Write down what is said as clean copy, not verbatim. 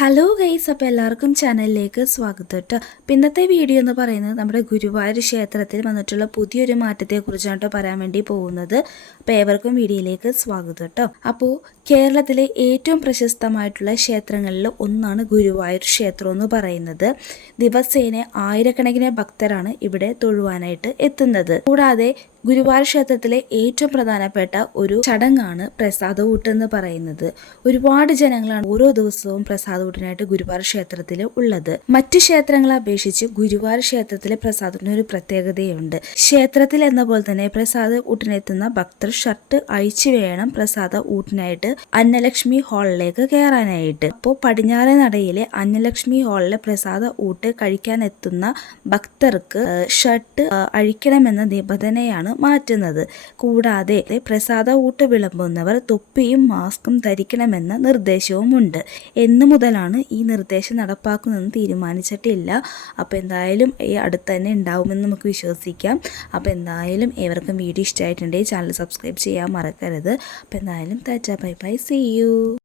Hello guys, അപ്പോൾ എല്ലാവർക്കും ചാനലിലേക്ക് സ്വാഗതം കേട്ടോ. അപ്പോൾ ഇന്നത്തെ വീഡിയോ എന്ന് പറയുന്നത് നമ്മുടെ ഗുരുവായൂർ ക്ഷേത്രത്തിൽ വന്നിട്ടുള്ള പുതിയൊരു മാറ്റത്തെക്കുറിച്ചാണ് കേട്ടോ പറയാൻ വേണ്ടി പോകുന്നത്. അപ്പോൾ ഏവർക്കും വീഡിയോയിലേക്ക് സ്വാഗതം കേട്ടോ. അപ്പോൾ കേരളത്തിലെ ഏറ്റവും പ്രശസ്തമായിട്ടുള്ള ക്ഷേത്രങ്ങളിൽ ഒന്നാണ് ഗുരുവായൂർ ക്ഷേത്രം എന്ന് പറയുന്നത്. ദിവസേന ആയിരക്കണക്കിന് ഭക്തരാണ് ഇവിടെ തൊഴുവാനായിട്ട് എത്തുന്നത്. കൂടാതെ ഗുരുവായൂർ ക്ഷേത്രത്തിലെ ഏറ്റവും പ്രധാനപ്പെട്ട ഒരു ചടങ്ങാണ് പ്രസാദഊട്ട് എന്ന് പറയുന്നത്. ഒരുപാട് ജനങ്ങളാണ് ഓരോ ദിവസവും പ്രസാദഊട്ടിനായിട്ട് ഗുരുവായൂർ ക്ഷേത്രത്തിൽ ഉള്ളത്. മറ്റു ക്ഷേത്രങ്ങളെ അപേക്ഷിച്ച് ഗുരുവായൂർ ക്ഷേത്രത്തിലെ പ്രസാദത്തിന് ഒരു പ്രത്യേകതയുണ്ട്. ക്ഷേത്രത്തിൽ എന്ന പോലെ തന്നെ പ്രസാദ ഊട്ടിനെത്തുന്ന ഭക്തർ ഷർട്ട് അഴിച്ചു വേണം പ്രസാദ ഊട്ടിനായിട്ട് അന്നലക്ഷ്മി ഹാളിലേക്ക് കയറാനായിട്ട്. അപ്പോൾ പടിഞ്ഞാറേ നടയിലെ അന്നലക്ഷ്മി ഹാളിലെ പ്രസാദ ഊട്ട് കഴിക്കാനെത്തുന്ന ഭക്തർക്ക് ഷർട്ട് അഴിക്കണമെന്ന നിബന്ധനയാണ് മാറ്റുന്നത്. കൂടാതെ പ്രസാദ ഊട്ട് വിളമ്പുന്നവർ തൊപ്പിയും മാസ്കും ധരിക്കണമെന്ന നിർദ്ദേശവുമുണ്ട്. എന്നു മുതലാണ് ഈ നിർദ്ദേശം നടപ്പാക്കുന്നതെന്ന് തീരുമാനിച്ചിട്ടില്ല. അപ്പോൾ എന്തായാലും ഈ അടുത്ത് തന്നെ ഉണ്ടാവുമെന്ന് നമുക്ക് വിശ്വസിക്കാം. അപ്പോൾ എന്തായാലും ഏവർക്കും വീഡിയോ ഇഷ്ടമായിട്ടുണ്ടെങ്കിൽ ചാനൽ സബ്സ്ക്രൈബ് ചെയ്യാൻ മറക്കരുത്. അപ്പോൾ എന്തായാലും tata bye bye, see U.